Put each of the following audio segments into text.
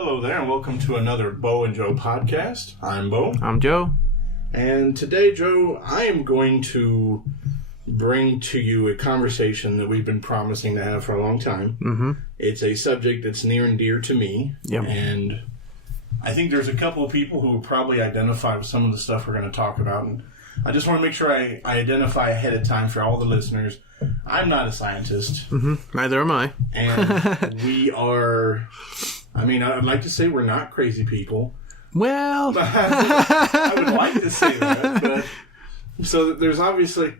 Hello there, and welcome to another Bo&Joe podcast. I'm Bo. I'm Joe. And today, Joe, I am going to bring to you a conversation that we've been promising to have for a long time. Mm-hmm. It's a subject that's near and dear to me. Yep. And I think there's a couple of people who will probably identify with some of the stuff we're going to talk about. And I just want to make sure I identify ahead of time for all the listeners. I'm not a scientist. Mm-hmm. Neither am I. And we are... I mean, I'd like to say we're not crazy people. Well... I would like to say that, but... So there's obviously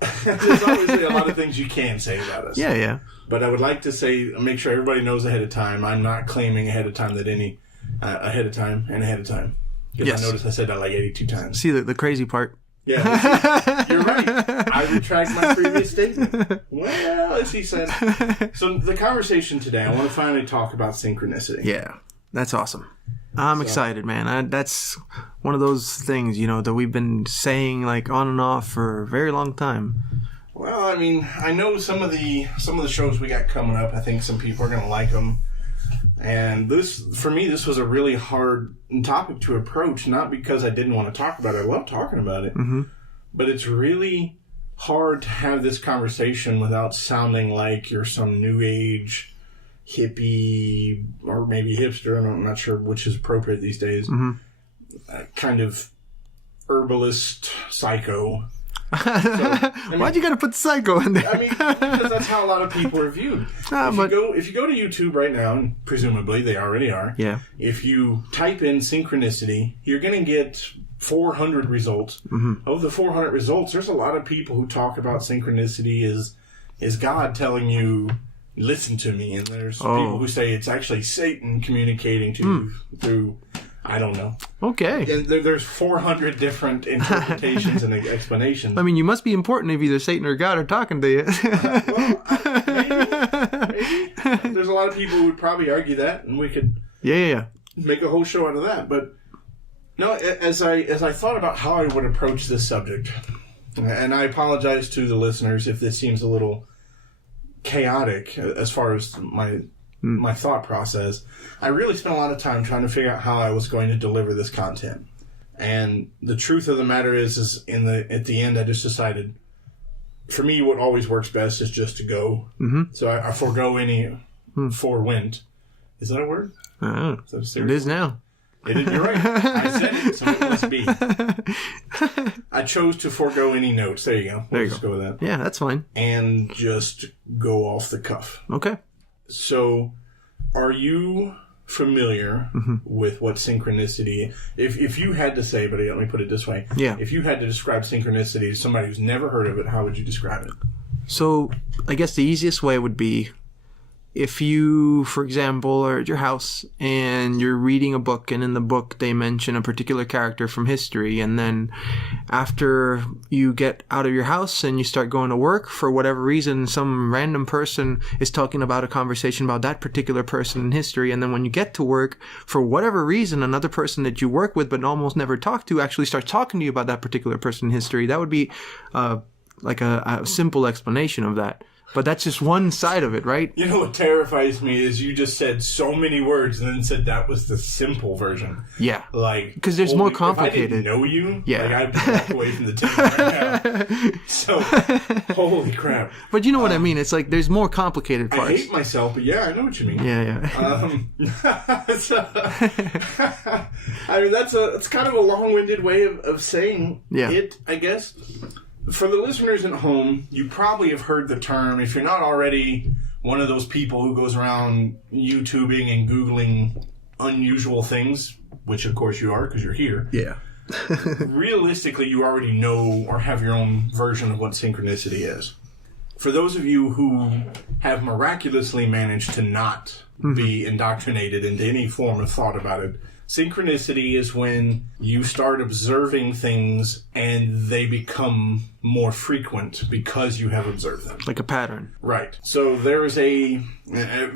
a lot of things you can say about us. Yeah. But I would like to say, make sure everybody knows ahead of time. I'm not claiming ahead of time that any... ahead of time. Because yes. I noticed I said that like 82 times. See, the crazy part. Yeah, you're right. I retract my previous statement. Well, as he said. So the conversation today, I want to finally talk about synchronicity. Yeah, that's awesome. I'm excited, man. That's one of those things, that we've been saying like on and off for a very long time. Well, I mean, I know some of the shows we got coming up. I think some people are going to like them. And for me, this was a really hard topic to approach, not because I didn't want to talk about it. I love talking about it. Mm-hmm. But it's really hard to have this conversation without sounding like you're some new age hippie or maybe hipster. I'm not sure which is appropriate these days. Mm-hmm. Kind of herbalist psycho. Why'd you gotta put psycho in there? I mean, because that's how a lot of people are viewed. If you go to YouTube right now, and presumably they already are, yeah. If you type in synchronicity, you're going to get 400 results. Mm-hmm. Of the 400 results, there's a lot of people who talk about synchronicity as God telling you, listen to me. And there's people who say it's actually Satan communicating to you through... I don't know. Okay. And there's 400 different interpretations and explanations. I mean, you must be important if either Satan or God are talking to you. Maybe. There's a lot of people who would probably argue that, and we could make a whole show out of that. But no, as I thought about how I would approach this subject, and I apologize to the listeners if this seems a little chaotic as far as my thought process, I really spent a lot of time trying to figure out how I was going to deliver this content. And the truth of the matter is at the end, I just decided, for me, what always works best is just to go. Mm-hmm. So I forego any forewent. Is that a word? It is now. You're right. I said it, so it must be. I chose to forego any notes. There you go. We'll just go with that. Yeah, that's fine. And just go off the cuff. Okay. So, are you familiar with what synchronicity... If you had to say, but let me put it this way. Yeah. If you had to describe synchronicity to somebody who's never heard of it, how would you describe it? So, I guess the easiest way would be if you, for example, are at your house and you're reading a book, and in the book they mention a particular character from history, and then after you get out of your house and you start going to work, for whatever reason, some random person is talking about a conversation about that particular person in history, and then when you get to work, for whatever reason, another person that you work with but almost never talk to actually starts talking to you about that particular person in history. That would be like a simple explanation of that. But that's just one side of it, right? You know what terrifies me is you just said so many words and then said that was the simple version. Yeah. Like, because there's more complicated. If I didn't know you, yeah. I'd walk away from the table right now. So, holy crap. But you know what I mean? It's like there's more complicated parts. I hate myself, but yeah, I know what you mean. Yeah. I mean, it's kind of a long-winded way of saying it, I guess. For the listeners at home, you probably have heard the term, if you're not already one of those people who goes around YouTubing and Googling unusual things, which of course you are because you're here. Yeah. Realistically, you already know or have your own version of what synchronicity is. For those of you who have miraculously managed to not be indoctrinated into any form of thought about it, synchronicity is when you start observing things and they become more frequent because you have observed them. Like a pattern. Right. So there is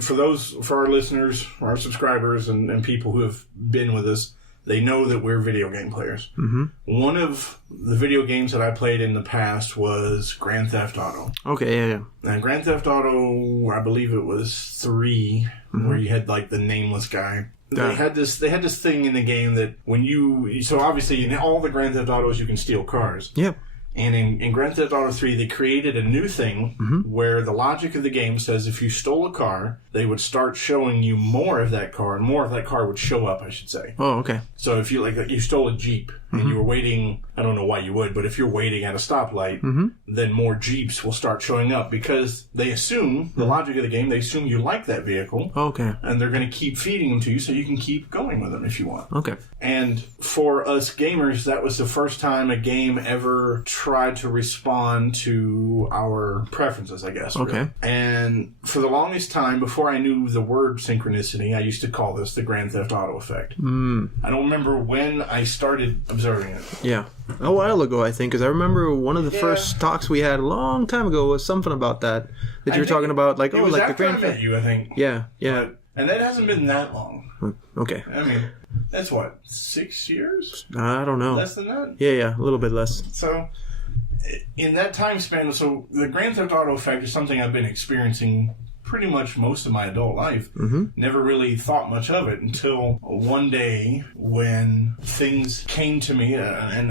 for our listeners, our subscribers, and people who have been with us, they know that we're video game players. Mm-hmm. One of the video games that I played in the past was Grand Theft Auto. Okay, yeah. And Grand Theft Auto, I believe it was 3, where you had like the nameless guy. they had this thing in the game that when so obviously in all the Grand Theft Autos you can steal cars. Yeah. And in Grand Theft Auto 3, they created a new thing where the logic of the game says if you stole a car, they would start showing you more of that car, and more of that car would show up, I should say. Oh, okay. So if you stole a Jeep and you were waiting, I don't know why you would, but if you're waiting at a stoplight, then more Jeeps will start showing up because they assume, the logic of the game, they assume you like that vehicle. Okay. And they're going to keep feeding them to you so you can keep going with them if you want. Okay. And for us gamers, that was the first time a game ever tried to respond to our preferences, I guess. Okay. Really. And for the longest time, before I knew the word synchronicity, I used to call this the Grand Theft Auto effect. I don't remember when I started observing it. Yeah. A while ago, I think, because I remember one of the first talks we had a long time ago was something about that you were talking about, like, it was like after the Grand I met you, I think. Yeah, yeah. And that hasn't been that long. Okay. I mean, that's what, 6 years? I don't know. Less than that? Yeah, a little bit less. So, in that time span, so the Grand Theft Auto effect is something I've been experiencing pretty much most of my adult life. Never really thought much of it until one day when things came to me, and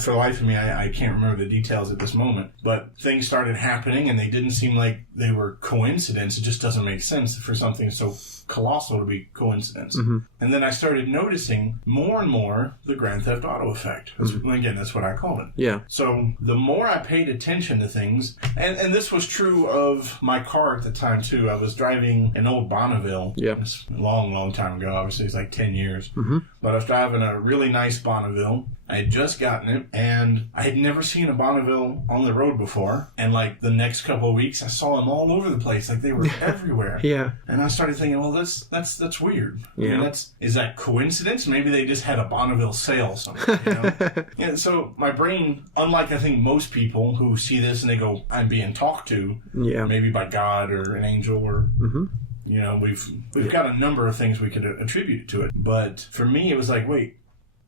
for the life of me, I can't remember the details at this moment, but things started happening and they didn't seem like they were coincidence. It just doesn't make sense for something so colossal to be coincidence. And then I started noticing more and more the Grand Theft Auto effect. Again, that's what I call it. Yeah. So the more I paid attention to things, and this was true of my car at the time too. I was driving an old Bonneville. Yeah. It's a long time ago. Obviously, it's like 10 years. But I was driving a really nice Bonneville. I had just gotten it, and I had never seen a Bonneville on the road before. And like the next couple of weeks, I saw them all over the place, like they were everywhere. Yeah. And I started thinking, well, that's weird. Yeah. I mean, is that coincidence? Maybe they just had a Bonneville sale somewhere. You know? And so my brain, unlike I think most people who see this and they go, "I'm being talked to," maybe by God or an angel or. You know, we've got a number of things we could attribute to it. But for me, it was like, wait,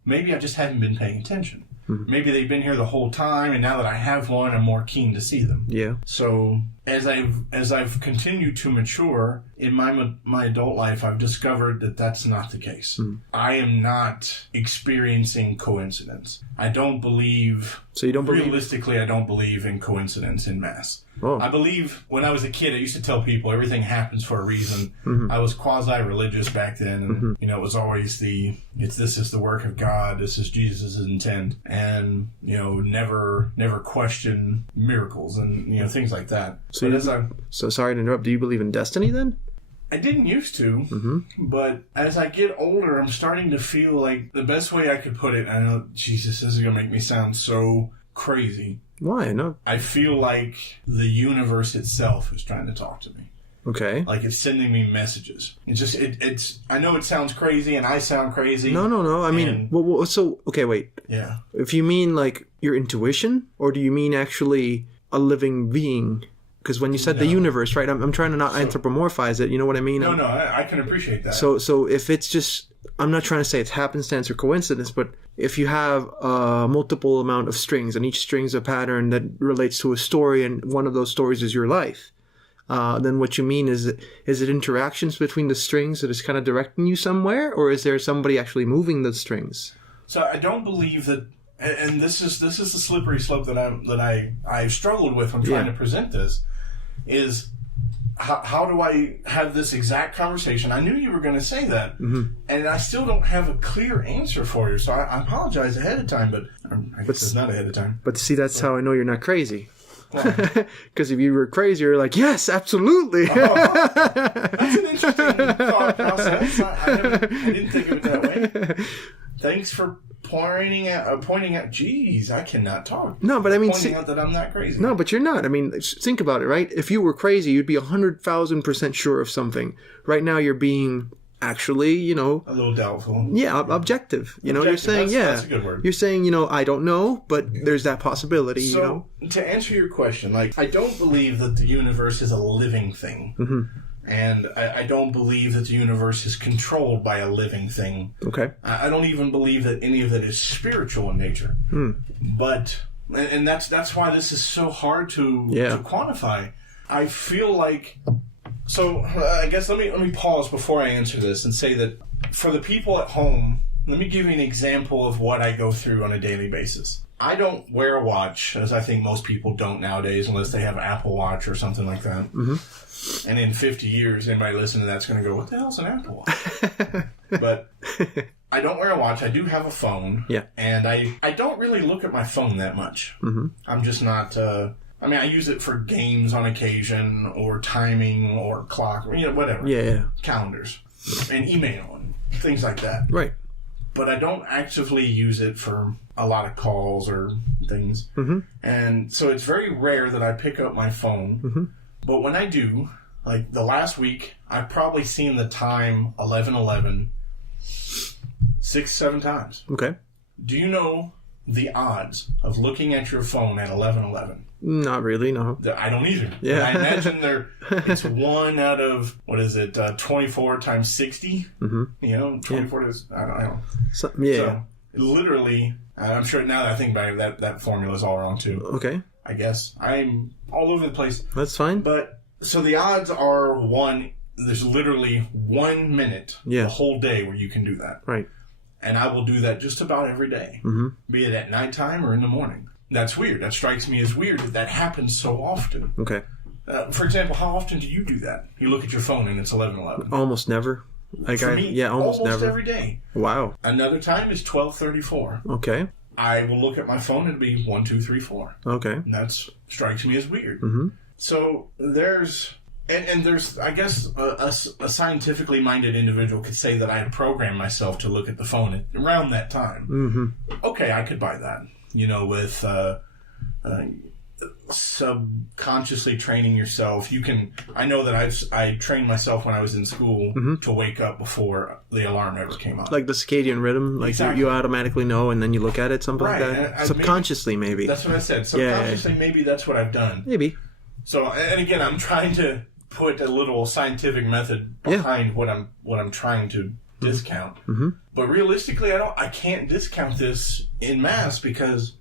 maybe I just haven't been paying attention. Maybe they've been here the whole time, and now that I have one, I'm more keen to see them. Yeah. So as I've continued to mature in my adult life, I've discovered that that's not the case. I am not experiencing coincidence. I don't believe. So you don't believe? Realistically, I don't believe in coincidence in mass. Oh. I believe when I was a kid, I used to tell people everything happens for a reason. I was quasi-religious back then, and it was always this is the work of God, this is Jesus' intent, and never question miracles and things like that. So sorry to interrupt. Do you believe in destiny then? I didn't used to, but as I get older, I'm starting to feel like the best way I could put it. I know, Jesus, this is gonna make me sound so crazy. Why? No. I feel like the universe itself is trying to talk to me. Okay. Like it's sending me messages. It's I know it sounds crazy and I sound crazy. No. I mean, okay, wait. Yeah. If you mean like your intuition, or do you mean actually a living being? Because when you said the universe, right? I'm trying to not anthropomorphize it. You know what I mean? No, I can appreciate that. So if it's just, I'm not trying to say it's happenstance or coincidence, but if you have a multiple amount of strings and each string's a pattern that relates to a story and one of those stories is your life, then what you mean is it interactions between the strings that is kind of directing you somewhere, or is there somebody actually moving the strings? So I don't believe that, and this is the slippery slope that I've struggled with when trying to present this, is how do I have this exact conversation? I knew you were going to say that, and I still don't have a clear answer for you. So I apologize ahead of time, but I guess it's not ahead of time. But see, that's how I know you're not crazy. Because if you were crazy, you're like, yes, absolutely. That's an interesting thought process. I didn't think of it that way. Thanks for pointing out. Geez, I cannot talk. No, but I mean, pointing out that I'm not crazy. No, but you're not. I mean, think about it, right? If you were crazy, you'd be 100,000% sure of something. Right now, you're being actually, a little doubtful. Yeah, objective. You're saying, that's a good word. You're saying, I don't know, but there's that possibility. So, to answer your question, I don't believe that the universe is a living thing. And I don't believe that the universe is controlled by a living thing. Okay. I don't even believe that any of that is spiritual in nature. But, and that's why this is so hard to quantify. I feel like, so I guess let me pause before I answer this and say that for the people at home, let me give you an example of what I go through on a daily basis. I don't wear a watch, as I think most people don't nowadays, unless they have an Apple Watch or something like that. Mm-hmm. And in 50 years, anybody listening to that's going to go, what the hell's an Apple Watch? But I don't wear a watch. I do have a phone. Yeah. And I don't really look at my phone that much. Mm-hmm. I'm just not... I use it for games on occasion, or timing, or clock, or, whatever. Yeah. Calendars. And email, and things like that. Right. But I don't actively use it for a lot of calls or things. Mm-hmm. And so it's very rare that I pick up my phone. Mm-hmm. But when I do, like the last week, I've probably seen the time 11:11 6-7 times. Okay. Do you know the odds of looking at your phone at 11:11? Not really, no. I don't either. Yeah. I imagine it's 1 out of, 24 times 60? Mm-hmm. 24 is, I don't know. So literally, I'm sure now that I think about it, that formula is all wrong too. Okay. I guess. I'm all over the place. That's fine. But, so the odds are there's literally 1 minute the whole day where you can do that. Right. And I will do that just about every day. Mm-hmm. Be it at nighttime or in the morning. That's weird. That strikes me as weird that happens so often. Okay. For example, how often do you do that? You look at your phone and it's 11:11. Almost never. For me, almost never. every day. Wow. Another time is 12:34. Okay. I will look at my phone and it'll be 1, 2, 3, 4. Okay. And that strikes me as weird. Mm-hmm. So there's... And there's, I guess, a scientifically minded individual could say that I had programmed myself to look at the phone around that time. Mm-hmm. Okay, I could buy that. With subconsciously training yourself. I know that I trained myself when I was in school to wake up before the alarm ever came on. Like the circadian rhythm, like exactly. you automatically know and then you look at it, something like that? Subconsciously, maybe. That's what I said. Subconsciously, maybe that's what I've done. Maybe. So, and again, I'm trying to put a little scientific method behind what I'm trying to discount. Mm-hmm. But realistically, I can't discount this in mass because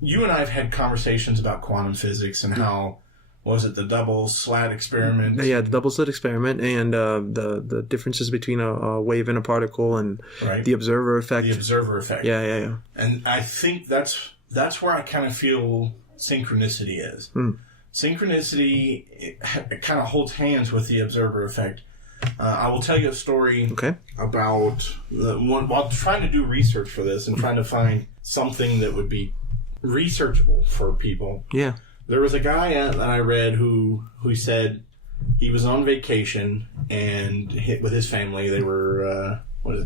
you and I have had conversations about quantum physics and how, was it the double slit experiment? Yeah, the double slit experiment and the differences between a wave and a particle and the observer effect. The observer effect. Yeah. And I think that's where I kind of feel synchronicity is. Mm. Synchronicity it kind of holds hands with the observer effect. I will tell you a story about while trying to do research for this and trying to find something that would be researchable for people. Yeah. There was a guy that I read who said he was on vacation and with his family. They were,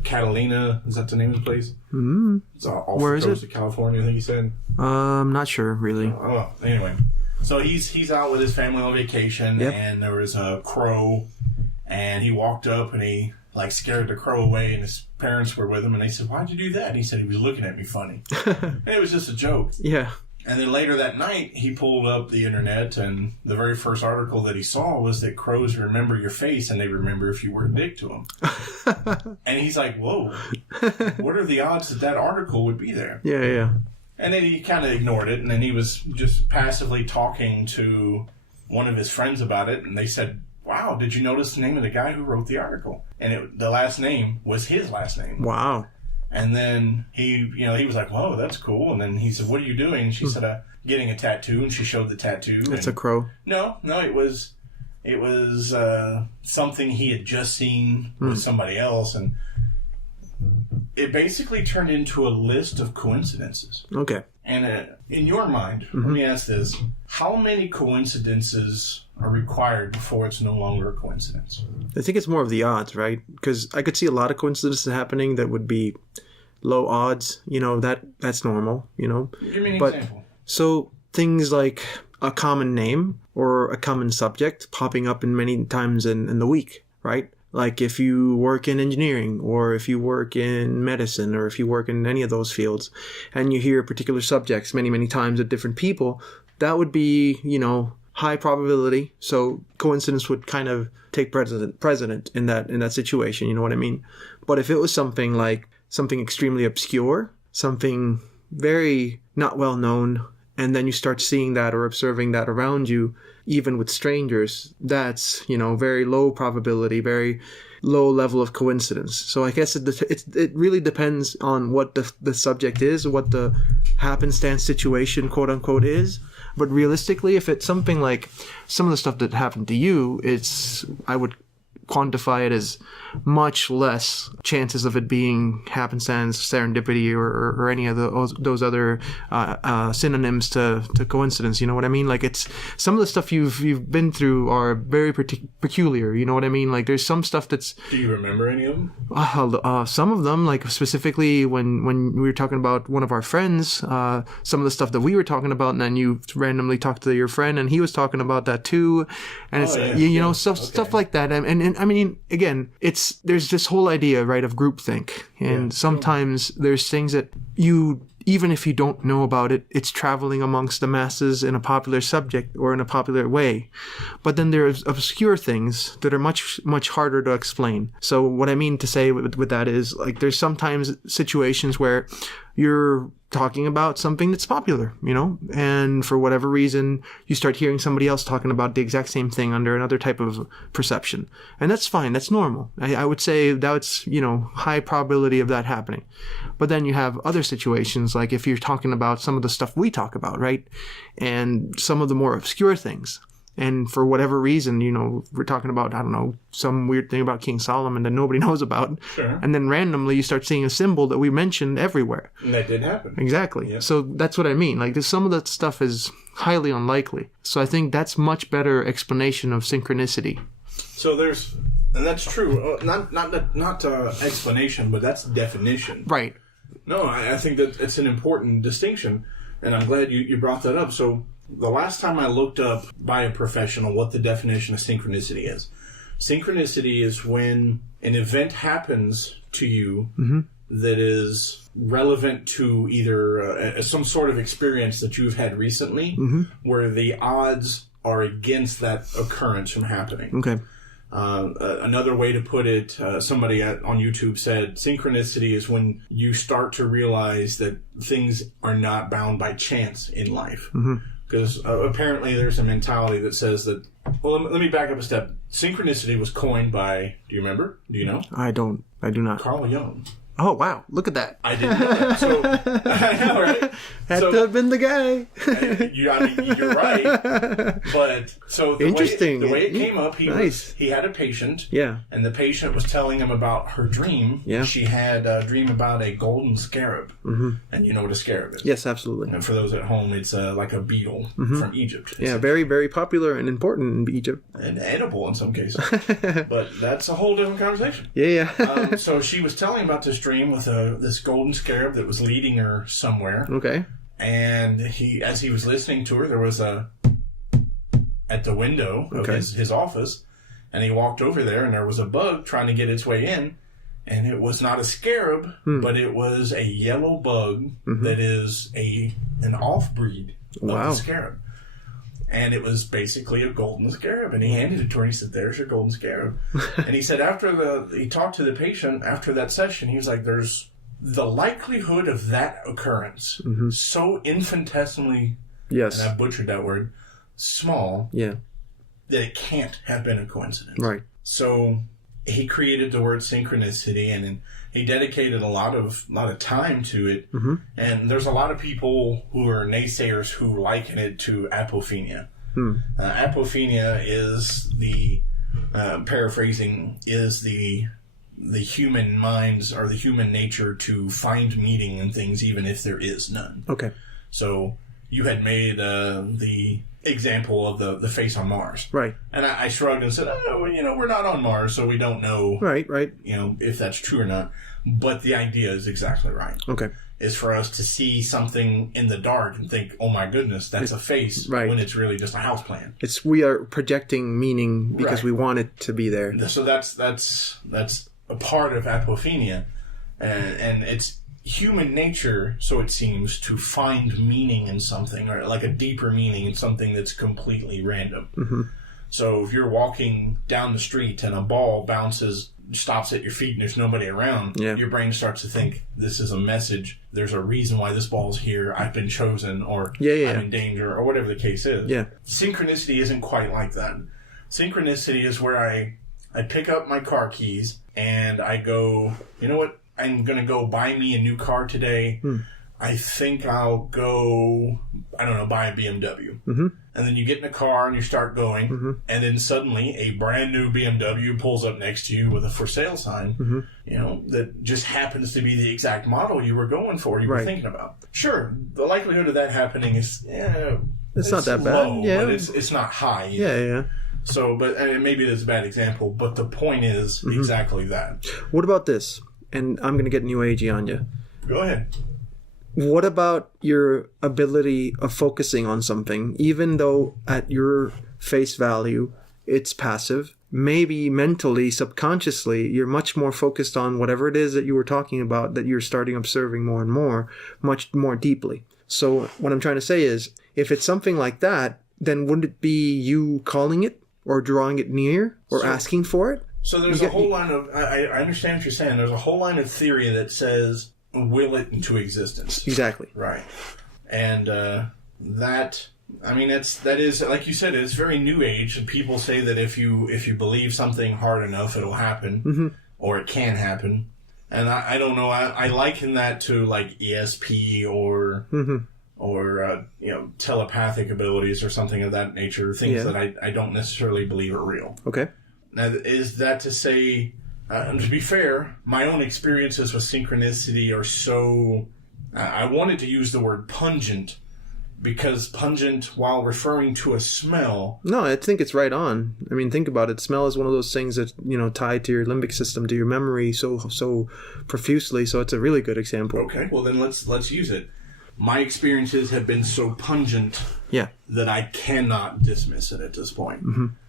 Catalina? Is that the name of the place? Mm-hmm. It's off the coast of California, I think he said. Not sure, really. Anyway. So he's out with his family on vacation, and there was a crow, and he walked up and he scared the crow away, and his parents were with him, and they said, "Why'd you do that?" And he said he was looking at me funny. And it was just a joke. Yeah. And then later that night, he pulled up the internet, and the very first article that he saw was that crows remember your face, and they remember if you were a dick to them. And he's like, "Whoa, what are the odds that article would be there?" Yeah. And then he kind of ignored it, and then he was just passively talking to one of his friends about it, and they said, "Wow, did you notice the name of the guy who wrote the article?" And the last name was his last name. Wow. And then he was like, "Whoa, that's cool." And then he said, "What are you doing?" And she said, "Getting a tattoo." And she showed the tattoo. It's a crow. No, it was something he had just seen with somebody else, and it basically turned into a list of coincidences. Okay. And in your mind, let me ask this: how many coincidences are required before it's no longer a coincidence? I think it's more of the odds, right? Because I could see a lot of coincidences happening that would be low odds. That's normal. Give me an example. So things like a common name or a common subject popping up in many times in the week, right? Like if you work in engineering or if you work in medicine or if you work in any of those fields and you hear particular subjects many, many times with different people, that would be, high probability. So coincidence would kind of take precedent in that situation. You know what I mean? But if it was something extremely obscure, something very not well known, and then you start seeing that or observing that around you, even with strangers, that's, very low probability, very, low level of coincidence. So I guess it really depends on what the subject is, what the happenstance situation, quote unquote, is. But realistically, if it's something like some of the stuff that happened to you, I would quantify it as much less chances of it being happenstance, serendipity, or any of those other synonyms to coincidence. You know what I mean? Like, it's some of the stuff you've been through are very peculiar. You know what I mean? Like, there's some stuff that's. Do you remember any of them? Some of them, like specifically when we were talking about one of our friends, some of the stuff that we were talking about, and then you randomly talked to your friend, and he was talking about that too, and stuff like that. And I mean, again, there's this whole idea, right, of groupthink, and sometimes there's things that even if you don't know about it, it's traveling amongst the masses in a popular subject or in a popular way. But then there's obscure things that are much, much harder to explain. So what I mean to say with that is, like, there's sometimes situations where you're talking about something that's popular, and for whatever reason, you start hearing somebody else talking about the exact same thing under another type of perception. And that's fine. That's normal. I would say that's, high probability of that happening. But then you have other situations, like if you're talking about some of the stuff we talk about, right? And some of the more obscure things. And for whatever reason, we're talking about, I don't know, some weird thing about King Solomon that nobody knows about. Sure. And then randomly you start seeing a symbol that we mentioned everywhere. And that did happen. Exactly. Yep. So that's what I mean. Like, some of that stuff is highly unlikely. So I think that's much better explanation of synchronicity. So and that's true. Not explanation, but that's definition. Right. No, I think that it's an important distinction, and I'm glad you brought that up. So the last time I looked up by a professional what the definition of synchronicity is. Synchronicity is when an event happens to you that is relevant to either some sort of experience that you've had recently, where the odds are against that occurrence from happening. Okay. Another way to put it, somebody on YouTube said, synchronicity is when you start to realize that things are not bound by chance in life. Because apparently there's a mentality that says that, well, let me back up a step. Synchronicity was coined by, do you remember? Do you know? I do not. Carl Jung. Oh, wow. Look at that. I didn't know that. So, I know, right? Had to have been the guy. You're right. But, so the way it came up, he had a patient. Yeah. And the patient was telling him about her dream. Yeah. She had a dream about a golden scarab. And you know what a scarab is? Yes, absolutely. And for those at home, it's like a beetle from Egypt. Yeah, very, very popular and important in Egypt. And edible in some cases. But that's a whole different conversation. Yeah. So she was telling him about this dream with this golden scarab that was leading her somewhere. Okay. And as he was listening to her, there was at the window of his office, and he walked over there, and there was a bug trying to get its way in, and it was not a scarab, but it was a yellow bug that is an off-breed of the scarab. And it was basically a golden scarab. And he handed it to her and he said, "There's your golden scarab." And he said he talked to the patient after that session, he was like, there's the likelihood of that occurrence so infinitesimally, and I butchered that word, small, that it can't have been a coincidence. Right. So he created the word synchronicity, and he dedicated a lot of time to it. And there's a lot of people who are naysayers who liken it to apophenia. Apophenia is paraphrasing, is the human minds or the human nature to find meaning in things even if there is none. Okay. So you had made the example of the face on Mars. Right. And I shrugged and said, we're not on Mars, so we don't know. Right. If that's true or not. But the idea is exactly right. Okay. Is for us to see something in the dark and think, oh my goodness, that's a face, when it's really just a houseplant. We are projecting meaning because we want it to be there. So that's a part of apophenia. And it's human nature, so it seems, to find meaning in something, or like a deeper meaning in something that's completely random. So if you're walking down the street and a ball stops at your feet and there's nobody around, your brain starts to think, this is a message, there's a reason why this ball's here, I've been chosen, or I'm in danger, or whatever the case is. Synchronicity isn't quite like that. Synchronicity is where I pick up my car keys and I go, you know what? I'm going to go buy me a new car today. I think I'll go, I don't know, buy a BMW. And then you get in a car and you start going, and then suddenly a brand new BMW pulls up next to you with a for sale sign, you know, that just happens to be the exact model you were going for, you were thinking about. Sure, the likelihood of that happening is, it's not that low, bad. Yeah. But it's not high either. Yeah. So, but maybe that's a bad example, but the point is exactly that. What about this? And I'm going to get new agey on you. Go ahead. What about your ability of focusing on something, even though at your face value it's passive? Maybe mentally, subconsciously, you're much more focused on whatever it is that you were talking about, that you're starting observing more and more, much more deeply. So what I'm trying to say is, if it's something like that, then wouldn't it be you calling it or drawing it near or asking for it? So there's a whole line of, I understand what you're saying, there's a whole line of theory that says, will it into existence. Exactly. Right. And that, I mean, that is, like you said, it's very new age, and people say that if you believe something hard enough, it'll happen, or it can happen. And I don't know, I liken that to like ESP or you know, telepathic abilities or something of that nature, things that I don't necessarily believe are real. Okay. Now, is that to say, and to be fair, my own experiences with synchronicity are so, I wanted to use the word pungent, because pungent, while referring to a smell... No, I think it's right on. I mean, think about it. Smell is one of those things that, you know, tied to your limbic system, to your memory so profusely, so it's a really good example. Okay, well then let's use it. My experiences have been so pungent that I cannot dismiss it at this point.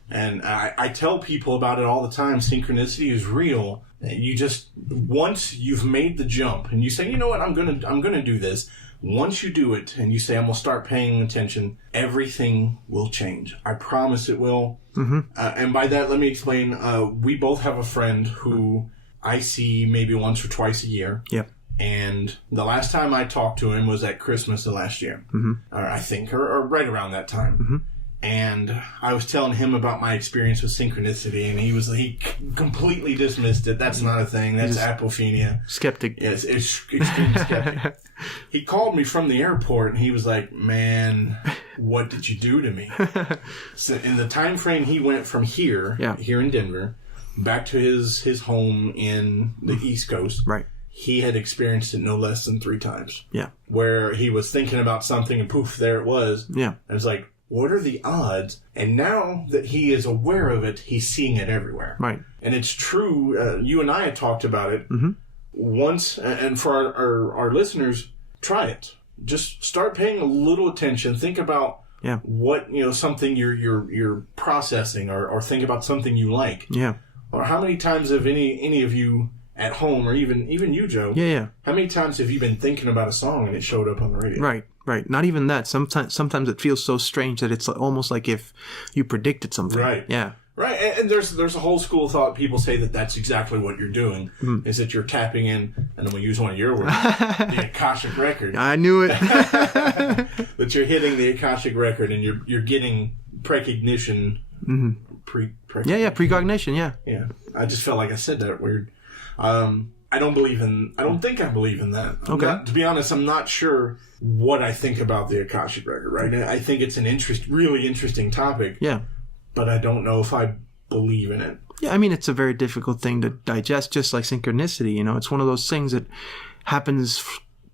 And I tell people about it all the time. Synchronicity is real. You just, once you've made the jump and you say, you know what, I'm gonna do this. Once you do it and you say, I'm gonna start paying attention, everything will change. I promise it will. And by that, let me explain. We both have a friend who I see maybe once or twice a year. Yep. And the last time I talked to him was at Christmas of last year. Or I think, or right around that time. And I was telling him about my experience with synchronicity, and he completely dismissed it. That's not a thing. That's apophenia. Skeptic. Yes, extreme skeptic. He called me from the airport, and he was like, "Man, what did you do to me?" So in the time frame he went from here in Denver, back to his home in the East Coast. Right. He had experienced it no less than 3 times. Yeah. Where he was thinking about something, and poof, there it was. Yeah. I was like, what are the odds? And now that he is aware of it, he's seeing it everywhere. Right. And it's true. You and I had talked about it once. And for our listeners, try it. Just start paying a little attention. Think about what, you know, something you're processing, or think about something you like. Yeah. Or how many times have any of you at home, or even you, Joe? Yeah. How many times have you been thinking about a song and it showed up on the radio? Right. Not even that. Sometimes it feels so strange that it's almost like if you predicted something. Right. Yeah. Right. And there's a whole school of thought. People say that that's exactly what you're doing. Is that you're tapping in, and I'm going to use one of your words, the Akashic record. I knew it. That you're hitting the Akashic record, and you're getting precognition. Precognition. Yeah. Yeah. I just felt like I said that weird. I don't think I believe in that. To be honest, I'm not sure what I think about the Akashic record, right? I think it's an really interesting topic. Yeah. But I don't know if I believe in it. Yeah, I mean, it's a very difficult thing to digest, just like synchronicity, you know. It's one of those things that happens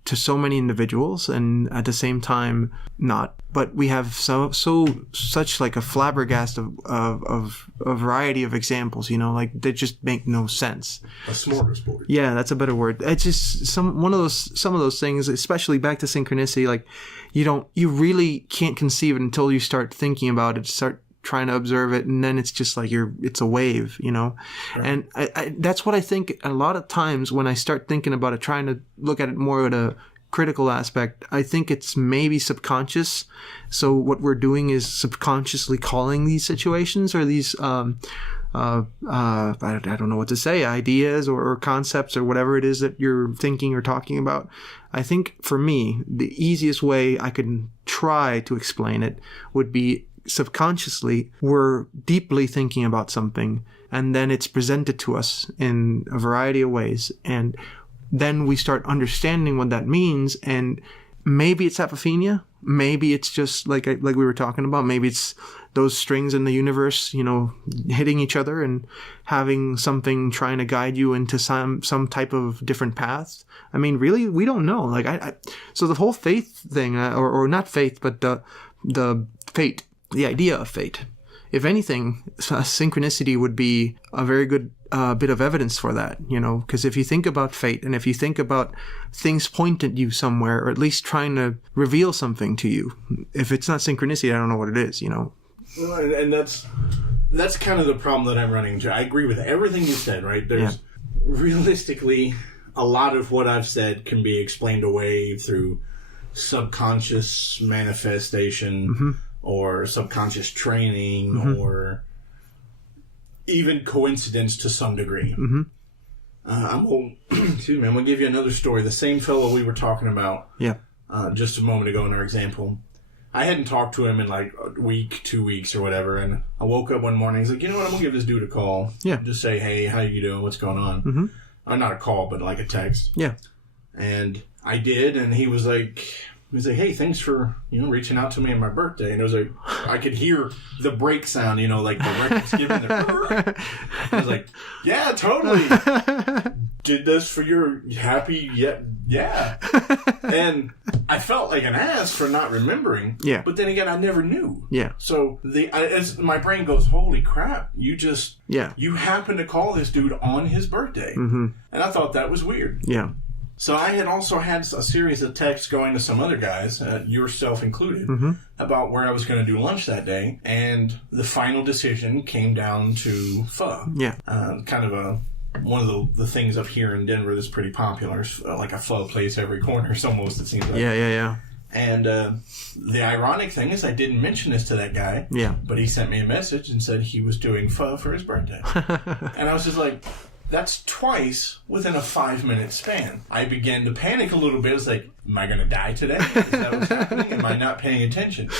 to so many individuals, and at the same time, not. But we have such like a flabbergasted of a variety of examples, you know, like they just make no sense. A smorgasbord. Yeah, that's a better word. It's just some of those things, especially back to synchronicity. Like you really can't conceive it until you start thinking about it, start trying to observe it, and then it's just like it's a wave, you know. Right. And I that's what I think a lot of times when I start thinking about it, trying to look at it more at a critical aspect, I think it's maybe subconscious. So what we're doing is subconsciously calling these situations or these I don't know what to say, ideas or concepts or whatever it is that you're thinking or talking about. I think for me, the easiest way I could try to explain it would be subconsciously we're deeply thinking about something, and then it's presented to us in a variety of ways, and then we start understanding what that means, and maybe it's apophenia, maybe it's just like we were talking about, maybe it's those strings in the universe, hitting each other and having something trying to guide you into some type of different path. I mean, really, we don't know. So the whole faith thing, or not faith, but the fate, the idea of fate. If anything, synchronicity would be a very good bit of evidence for that, because if you think about fate, and if you think about things pointing you somewhere, or at least trying to reveal something to you, if it's not synchronicity, I don't know what it is, Well, and that's kind of the problem that I'm running into. I agree with everything you said, right? There's realistically a lot of what I've said can be explained away through subconscious manifestation or subconscious training or even coincidence to some degree. I'm going to give you another story. The same fellow we were talking about just a moment ago in our example. I hadn't talked to him in like a week, 2 weeks or whatever, and I woke up one morning. He's like, you know what, I'm going to give this dude a call. Yeah. Just say, hey, how you doing? What's going on? Not a call, but like a text. Yeah. And I did, and he was like, hey, thanks for, reaching out to me on my birthday. And it was like, I could hear the brake sound, like the record's giving the... I was like, yeah, totally. Did this for your happy, yeah. And I felt like an ass for not remembering. Yeah. But then again, I never knew. Yeah. So as my brain goes, holy crap, you happened to call this dude on his birthday. And I thought that was weird. Yeah. So I had also had a series of texts going to some other guys, yourself included, about where I was going to do lunch that day. And the final decision came down to pho. Yeah. Kind of one of the things up here in Denver that's pretty popular. Like a pho place every corner, almost, it seems like. Yeah. And the ironic thing is I didn't mention this to that guy. Yeah. But he sent me a message and said he was doing pho for his birthday. And I was just like... That's twice within a 5-minute span. I began to panic a little bit. It's like, am I going to die today? Is that what's happening? Am I not paying attention?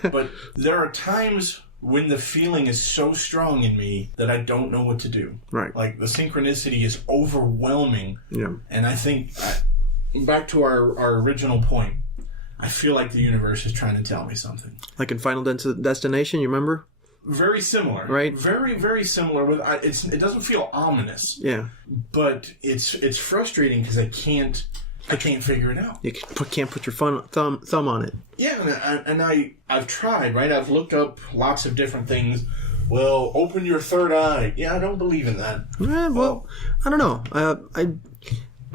But there are times when the feeling is so strong in me that I don't know what to do. Right. Like, the synchronicity is overwhelming. Yeah. And I think, back to our original point, I feel like the universe is trying to tell me something. Like in Final Destination, you remember? Very similar, right? Very, very similar. It doesn't feel ominous, but it's frustrating because I can't figure it out. You can't put your thumb on it. Yeah, and I've tried, right? I've looked up lots of different things. Well, open your third eye. Yeah, I don't believe in that. Well, I don't know.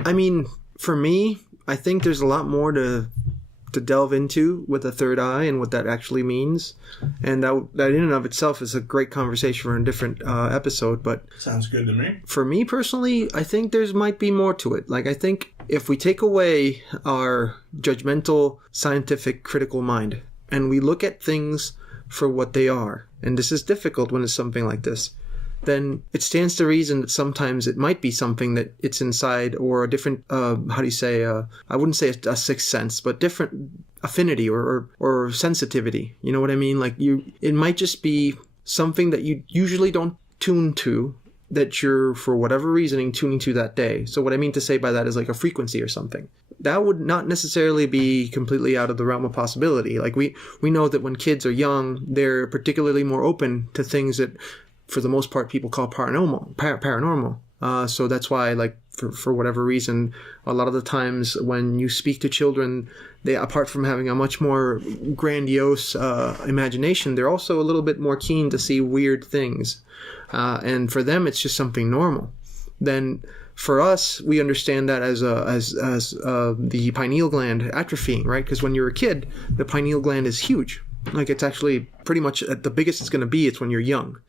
I mean, for me, I think there's a lot more to delve into with the third eye and what that actually means, and that in and of itself is a great conversation for a different episode. But sounds good to me. For me personally, I think there's might be more to it. Like, I think if we take away our judgmental, scientific, critical mind and we look at things for what they are, and this is difficult when it's something like this, then it stands to reason that sometimes it might be something that it's inside, or a different, I wouldn't say a sixth sense, but different affinity or sensitivity. You know what I mean? Like, it might just be something that you usually don't tune to, that you're, for whatever reasoning, tuning to that day. So what I mean to say by that is like a frequency or something. That would not necessarily be completely out of the realm of possibility. Like, we know that when kids are young, they're particularly more open to things that, for the most part, people call paranormal. So that's why, like, for whatever reason, a lot of the times when you speak to children, they, apart from having a much more grandiose imagination, they're also a little bit more keen to see weird things. And for them, it's just something normal. Then for us, we understand that as the pineal gland atrophying, right? Because when you're a kid, the pineal gland is huge. Like, it's actually pretty much at the biggest it's going to be. It's when you're young.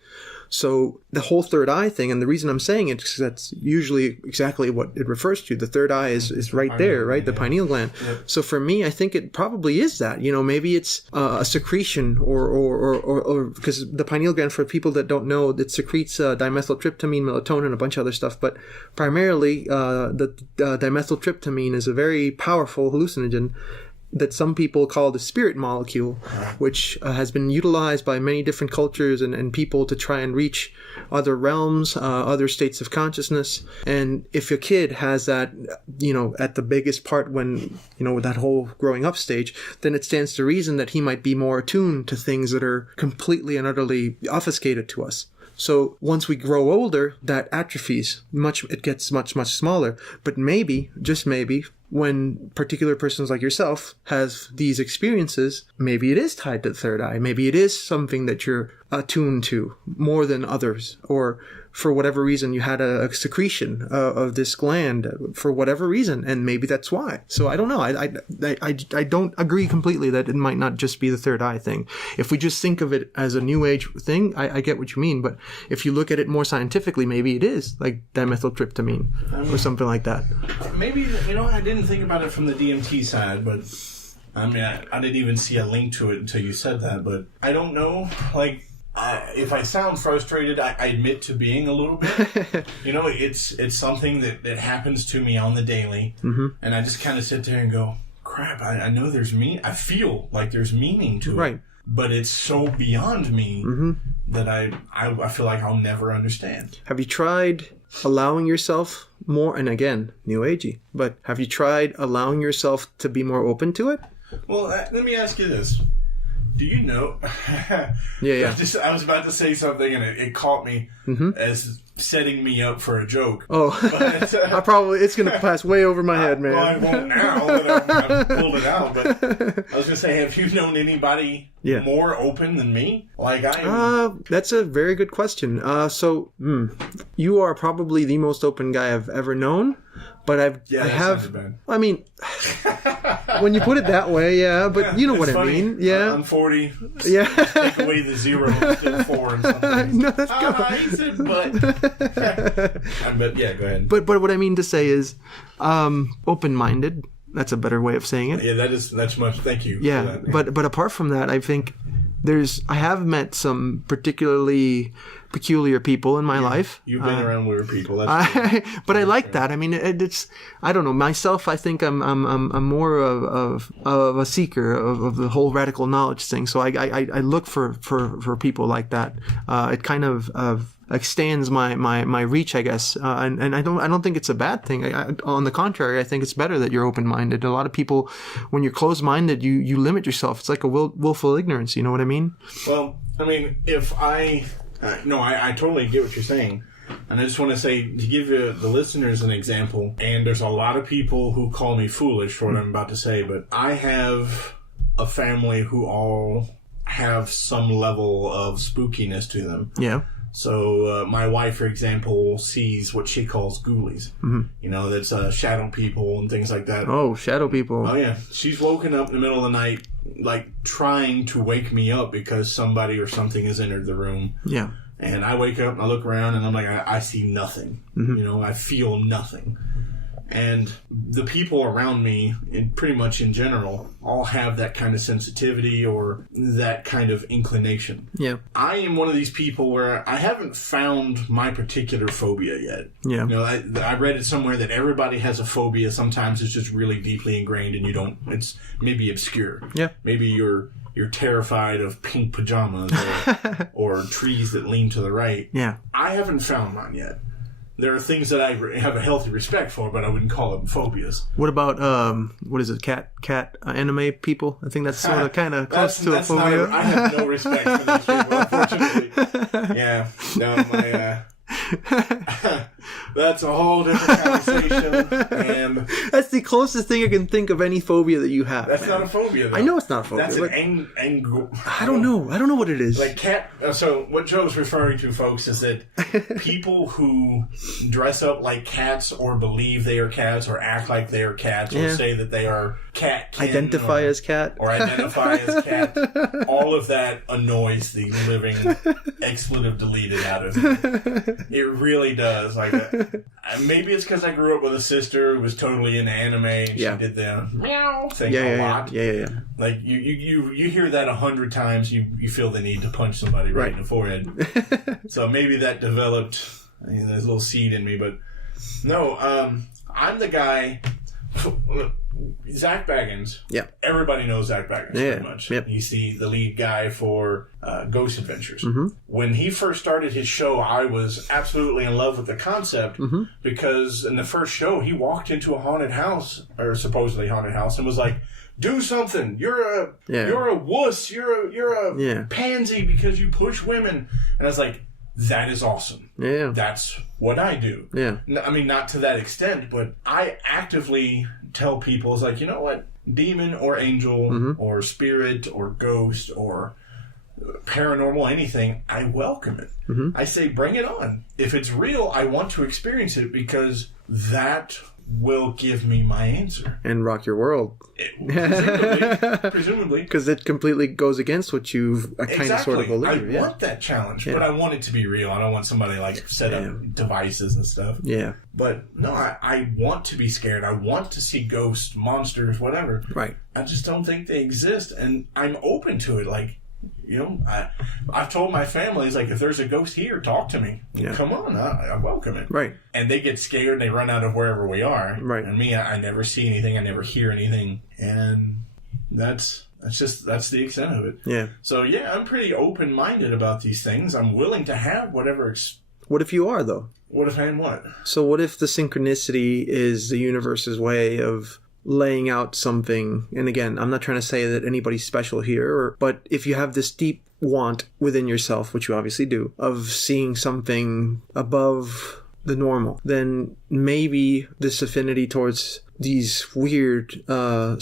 So the whole third eye thing, and the reason I'm saying it is that's usually exactly what it refers to. The third eye is right there, right? The pineal gland. Yep. So for me, I think it probably is that. Maybe it's a secretion or because the pineal gland, for people that don't know, it secretes dimethyltryptamine, melatonin, a bunch of other stuff. But primarily, the dimethyltryptamine is a very powerful hallucinogen. that some people call the spirit molecule, which has been utilized by many different cultures and people to try and reach other realms, other states of consciousness. And if your kid has that, at the biggest part when, with that whole growing up stage, then it stands to reason that he might be more attuned to things that are completely and utterly obfuscated to us. So once we grow older, that atrophies. It gets much, much smaller. But maybe, just maybe, when particular persons like yourself has these experiences, maybe it is tied to the third eye. Maybe it is something that you're attuned to more than others. Or for whatever reason, you had a secretion of this gland for whatever reason, and maybe that's why. So I don't know. I don't agree completely that it might not just be the third eye thing. If we just think of it as a new age thing, I get what you mean. But if you look at it more scientifically, maybe it is like dimethyltryptamine or something like that. Maybe, I didn't think about it from the DMT side, but I didn't even see a link to it until you said that. But I don't know, if I sound frustrated, I admit to being a little bit. It's something that happens to me on the daily, and I just kind of sit there and go, crap, I know there's I feel like there's meaning to it, but it's so beyond me that I feel like I'll never understand. Have you tried allowing yourself more, and again, new agey, but have you tried allowing yourself to be more open to it? Well, let me ask you this. Do you know? Yeah. I was about to say something, and it caught me as setting me up for a joke. Oh, but, it's going to pass way over my head, man. Well, I won't now that I've pulled it out. But I was going to say, have you known anybody more open than me? Like I am? That's a very good question. You are probably the most open guy I've ever known. But I have. I mean, when you put it that way, yeah. But you know what funny. I mean, yeah. I'm 40. Yeah. Take away the 0, it's still 4 and something. No, that's good. He said, but yeah, go ahead. But what I mean to say is, open-minded. That's a better way of saying it. Yeah, that's much. Thank you. Yeah, for that. But apart from that, I think I have met some particularly peculiar people in my life. You've been around weird people. But I like that. I mean, it's. I don't know. Myself, I think I'm more of a seeker of the whole radical knowledge thing. So I look for people like that. It kind of extends my reach, I guess. And I don't think it's a bad thing. On the contrary, I think it's better that you're open-minded. A lot of people, when you're closed-minded, you limit yourself. It's like a willful ignorance. You know what I mean? Well, I mean, if I totally get what you're saying. And I just want to say, to give you the listeners an example, and there's a lot of people who call me foolish for what I'm about to say, but I have a family who all have some level of spookiness to them. Yeah. So my wife, for example, sees what she calls ghoulies. That's shadow people and things like that. Oh, shadow people. Oh, yeah. She's woken up in the middle of the night, trying to wake me up because somebody or something has entered the room. Yeah. And I wake up and I look around and I'm like, I see nothing. I feel nothing. And the people around me, and pretty much in general, all have that kind of sensitivity or that kind of inclination. Yeah. I am one of these people where I haven't found my particular phobia yet. Yeah. I read it somewhere that everybody has a phobia. Sometimes it's just really deeply ingrained and it's maybe obscure. Yeah. Maybe you're terrified of pink pajamas or trees that lean to the right. Yeah. I haven't found mine yet. There are things that I have a healthy respect for, but I wouldn't call them phobias. What about, what is it, cat anime people? I think that's sort of kind of close to a phobia. I have no respect for those people, unfortunately. Yeah. No, that's a whole different conversation. And that's the closest thing I can think of any phobia that you have. That's not a phobia, though. I know it's not a phobia. That's an I don't know. I don't know what it is. So what Joe's referring to, folks, is that people who dress up like cats or believe they are cats or act like they are cats or say that they are cat identify as cat. Or identify as cat. All of that annoys the living expletive deleted out of me. It really does. Maybe it's because I grew up with a sister who was totally into anime and she did the meow thing a lot. Yeah. Like you hear that 100 times, you feel the need to punch somebody right in the forehead. So maybe that developed there's a little seed in me, but no, I'm the guy. Zach Baggins. Yeah. Everybody knows Zach Baggins pretty much. Yep. He's the lead guy for Ghost Adventures. Mm-hmm. When he first started his show, I was absolutely in love with the concept because in the first show, he walked into a haunted house, or supposedly haunted house, and was like, do something. You're a wuss. You're a pansy because you push women. And I was like, that is awesome. Yeah. That's what I do. Yeah. I mean, not to that extent, but I actively tell people, it's like, you know what? Demon or angel or spirit or ghost or paranormal, anything, I welcome it. I say, bring it on. If it's real, I want to experience it because that will give me my answer. And rock your world. Presumably. Because it completely goes against what you've kind of sort of believe. I want that challenge, but I want it to be real. I don't want somebody like set up devices and stuff. Yeah. But no, I want to be scared. I want to see ghosts, monsters, whatever. Right. I just don't think they exist. And I'm open to it. Like, you know, I've told my family, it's like, if there's a ghost here, talk to me. Yeah. Come on, I welcome it. Right. And they get scared and they run out of wherever we are. Right. And me, I never see anything. I never hear anything. And that's the extent of it. Yeah. So, yeah, I'm pretty open-minded about these things. I'm willing to have whatever... What if you are, though? What if I am what? So what if the synchronicity is the universe's way of laying out something? And again, I'm not trying to say that anybody's special here, but if you have this deep want within yourself, which you obviously do, of seeing something above the normal, then maybe this affinity towards these weird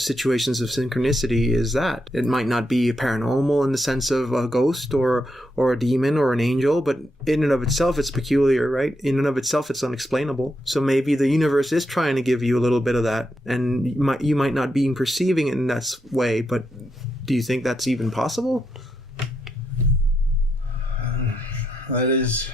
situations of synchronicity is that. It might not be paranormal in the sense of a ghost or a demon or an angel, but in and of itself, it's peculiar, right? In and of itself, it's unexplainable. So maybe the universe is trying to give you a little bit of that, and you might not be perceiving it in that way, but do you think that's even possible? It's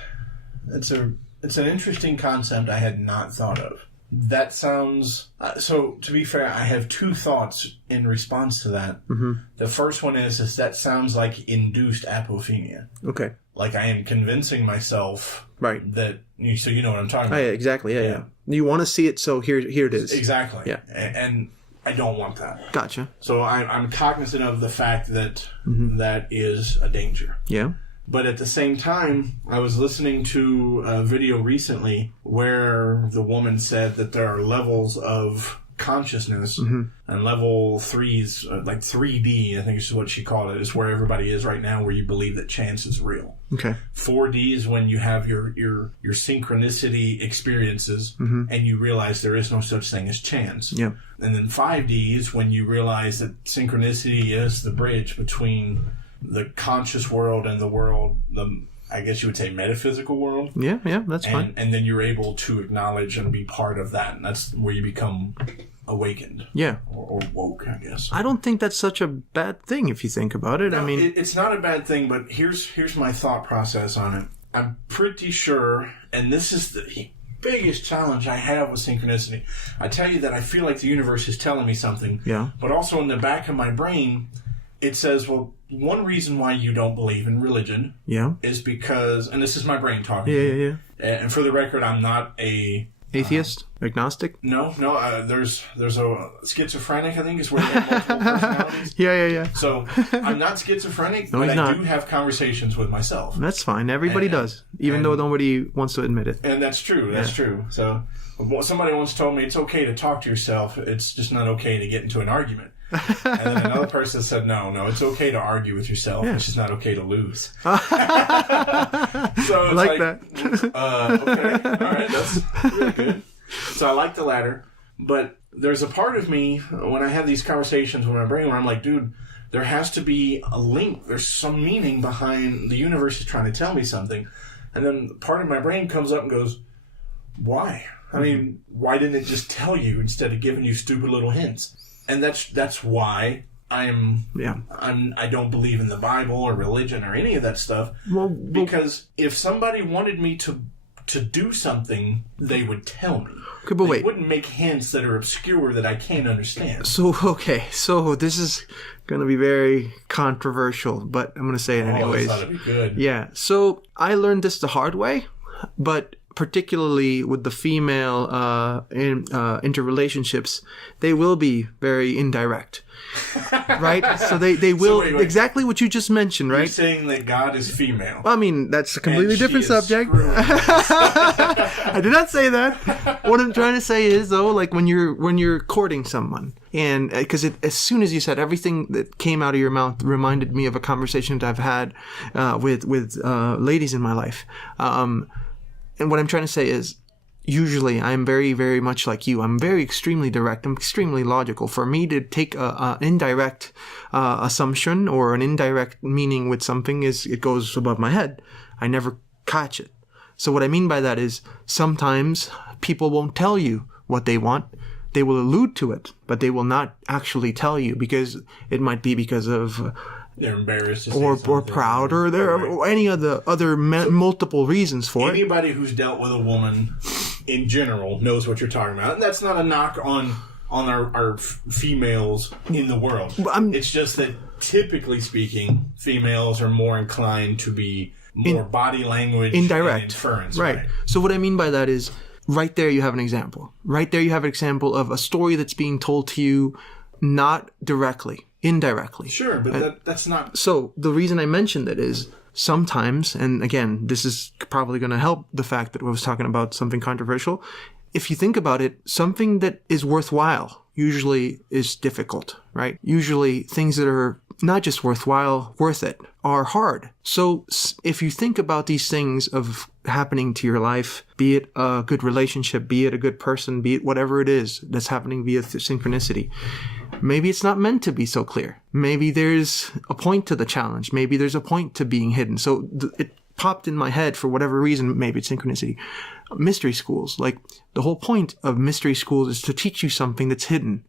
an interesting concept I had not thought of. That sounds... so, to be fair, I have two thoughts in response to that. Mm-hmm. The first one is that sounds like induced apophenia. Okay. Like I am convincing myself that... So you know what I'm talking about. Yeah, exactly. Yeah. You want to see it, so here it is. Exactly. Yeah. And I don't want that. Gotcha. So I'm cognizant of the fact that that is a danger. Yeah. But at the same time, I was listening to a video recently where the woman said that there are levels of consciousness, and level 3's, like 3D, I think is what she called it, is where everybody is right now, where you believe that chance is real. Okay. 4D is when you have your synchronicity experiences, and you realize there is no such thing as chance. Yeah. And then 5D is when you realize that synchronicity is the bridge between the conscious world and the world, I guess you would say metaphysical world. Yeah, that's fine. And then you're able to acknowledge and be part of that. And that's where you become awakened. Yeah. Or woke, I guess. I don't think that's such a bad thing if you think about it. No, I mean, it's not a bad thing, but here's my thought process on it. I'm pretty sure, and this is the biggest challenge I have with synchronicity. I tell you that I feel like the universe is telling me something. Yeah. But also in the back of my brain, it says, well, one reason why you don't believe in religion is because, and this is my brain talking. Yeah. And for the record, I'm not a... Atheist? Agnostic? No. There's a schizophrenic, I think, is where you have multiple personalities. Yeah. So I'm not schizophrenic, but I do have conversations with myself. That's fine. Everybody does, even though nobody wants to admit it. And that's true. That's true. So somebody once told me it's okay to talk to yourself. It's just not okay to get into an argument. And then another person said, no, it's okay to argue with yourself. Yeah. It's just not okay to lose. So I like that. Okay, all right, that's really good. So I like the latter. But there's a part of me, when I have these conversations with my brain, where I'm like, dude, there has to be a link. There's some meaning behind the universe is trying to tell me something. And then part of my brain comes up and goes, why? I mean, why didn't it just tell you instead of giving you stupid little hints? And that's why I don't believe in the Bible or religion or any of that stuff. Well, because if somebody wanted me to do something, they would tell me. Okay, but they wouldn't make hints that are obscure that I can't understand. So this is going to be very controversial, but I'm going to say it anyways. I thought it'd be good. Yeah. So I learned this the hard way, but particularly with the female interrelationships, they will be very indirect. Right? So they will, wait. Exactly what you just mentioned, right? You're saying that God is female. Well, I mean, that's a completely different subject. I did not say that. What I'm trying to say is, though, like when you're courting someone, and because as soon as you said, everything that came out of your mouth reminded me of a conversation that I've had with ladies in my life. And what I'm trying to say is, usually I'm very, very much like you. I'm very extremely direct. I'm extremely logical. For me to take an indirect assumption or an indirect meaning with something it goes above my head. I never catch it. So what I mean by that is sometimes people won't tell you what they want. They will allude to it, but they will not actually tell you because it might be because of they're embarrassed or proud, or there are any other multiple reasons for it. Anybody who's dealt with a woman in general knows what you're talking about. And that's not a knock on our females in the world. It's just that typically speaking, females are more inclined to be more body language indirect and inference. Right. So what I mean by that is, right there you have an example. Right there you have an example of a story that's being told to you not directly, indirectly. Sure, but that's not... So the reason I mentioned it is sometimes, and again, this is probably going to help the fact that I was talking about something controversial. If you think about it, something that is worthwhile usually is difficult, right? Usually things that are not just worthwhile, worth it, are hard. So if you think about these things of happening to your life, be it a good relationship, be it a good person, be it whatever it is that's happening via synchronicity, maybe it's not meant to be so clear. Maybe there's a point to the challenge. Maybe there's a point to being hidden. So it popped in my head for whatever reason, maybe it's synchronicity. Mystery schools, like the whole point of mystery schools is to teach you something that's hidden,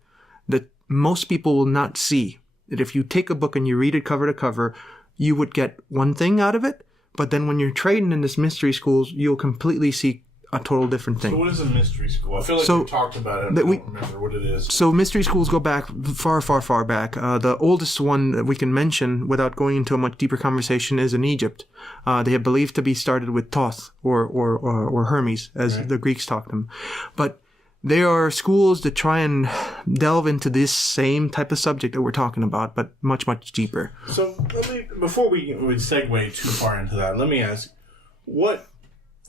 that most people will not see. That if you take a book and you read it cover to cover, you would get one thing out of it, but then when you're trading in this mystery schools, you'll completely see a total different thing. So what is a mystery school? I feel like we talked about it. I don't remember what it is. So mystery schools go back far, far, far back. The oldest one that we can mention without going into a much deeper conversation is in Egypt. They are believed to be started with Thoth or Hermes, as the Greeks taught them. But there are schools that try and delve into this same type of subject that we're talking about, but much, much deeper. So before we segue too far into that, let me ask, what...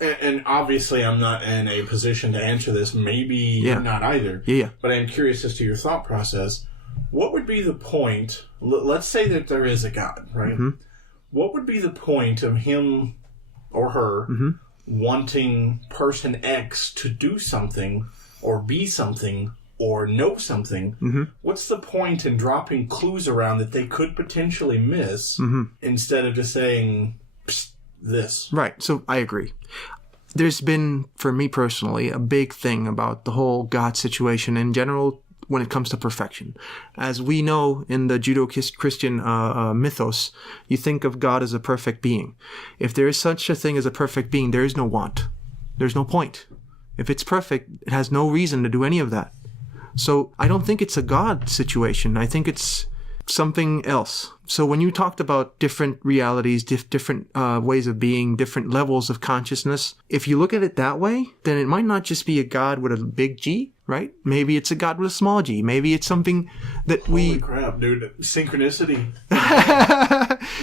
And obviously, I'm not in a position to answer this. Maybe you're not either. Yeah. But I'm curious as to your thought process. What would be the point? Let's say that there is a God, right? Mm-hmm. What would be the point of him or her wanting person X to do something or be something or know something? Mm-hmm. What's the point in dropping clues around that they could potentially miss instead of just saying... this. Right. So I agree. There's been, for me personally, a big thing about the whole God situation in general when it comes to perfection. As we know in the Judeo-Christian mythos, you think of God as a perfect being. If there is such a thing as a perfect being, there is no want. There's no point. If it's perfect, it has no reason to do any of that. So I don't think it's a God situation. I think it's something else. So when you talked about different realities, different ways of being, different levels of consciousness, if you look at it that way, then it might not just be a God with a big G, right? Maybe it's a God with a small g. Maybe it's something that Holy crap, dude. Synchronicity.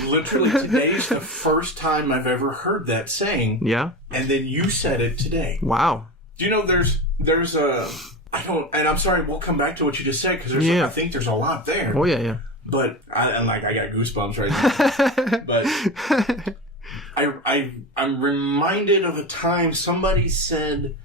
Literally, today's the first time I've ever heard that saying. Yeah. And then you said it today. Wow. Do you know there's a... I don't... And I'm sorry, we'll come back to what you just said, because I think there's a lot there. Oh, yeah. But I got goosebumps right now. But I'm reminded of a time somebody said,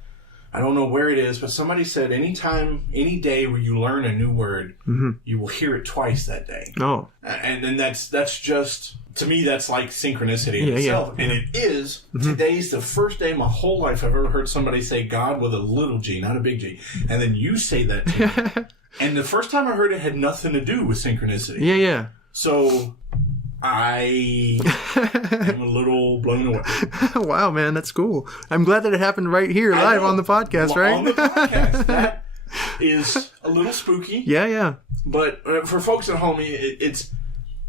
I don't know where it is, but somebody said any day where you learn a new word, you will hear it twice that day. Oh. And then that's just, to me, that's like synchronicity in itself. Yeah. And it is. Today's the first day in my whole life I've ever heard somebody say God with a little g, not a big G. And then you say that to me. And the first time I heard it had nothing to do with synchronicity. Yeah. So I am a little blown away. Wow, man, that's cool. I'm glad that it happened right here, live on the podcast, right? On the podcast. That is a little spooky. Yeah. But for folks at home, it's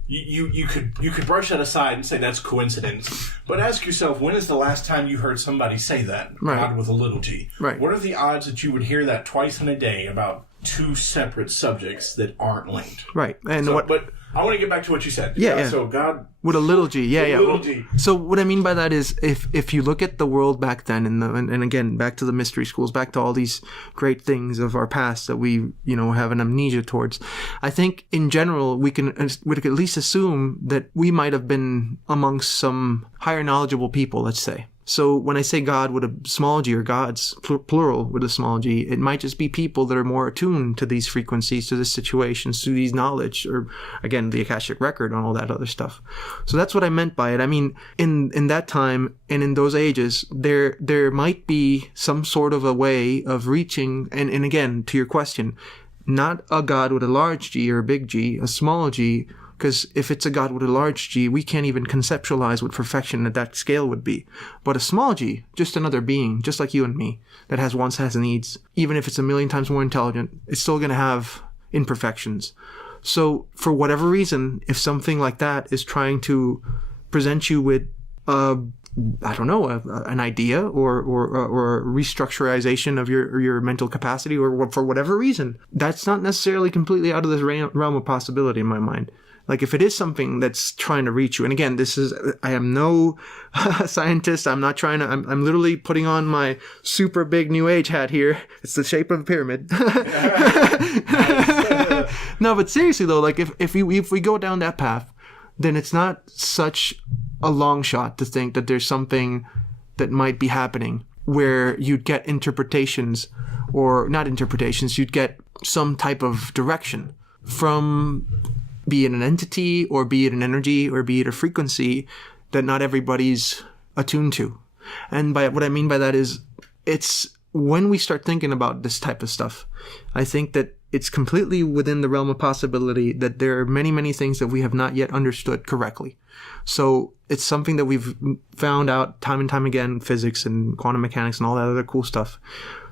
you could brush that aside and say that's coincidence. But ask yourself, when is the last time you heard somebody say that? Right. God with a little g. Right. What are the odds that you would hear that twice in a day about two separate subjects that aren't linked? Right. And but I want to get back to what you said. Yeah. So God with a little g. Yeah. Little g. So what I mean by that is, if you look at the world back then, and again back to the mystery schools, back to all these great things of our past that we have an amnesia towards, I think in general we could at least assume that we might have been amongst some higher knowledgeable people. Let's say. So when I say God with a small g, or gods, plural with a small g, it might just be people that are more attuned to these frequencies, to these situations, to these knowledge, or again, the Akashic record and all that other stuff. So that's what I meant by it. I mean, in that time and in those ages, there might be some sort of a way of reaching, and again, to your question, not a God with a large G or a big G, a small g, because if it's a God with a large G, we can't even conceptualize what perfection at that scale would be. But a small g, just another being, just like you and me, that has wants, has needs, even if it's a million times more intelligent, it's still going to have imperfections. So for whatever reason, if something like that is trying to present you with an idea or a restructurization of your mental capacity, or for whatever reason, that's not necessarily completely out of this realm of possibility in my mind. Like if it is something that's trying to reach you, and again, I am no scientist. I'm not trying to, I'm literally putting on my super big New Age hat here. It's the shape of a pyramid. No, but seriously though, like if we go down that path, then it's not such a long shot to think that there's something that might be happening where you'd get interpretations, or not interpretations, you'd get some type of direction from, be it an entity, or be it an energy, or be it a frequency that not everybody's attuned to. And by what I mean by that is, it's when we start thinking about this type of stuff, I think that it's completely within the realm of possibility that there are many, many things that we have not yet understood correctly. So it's something that we've found out time and time again, physics and quantum mechanics and all that other cool stuff.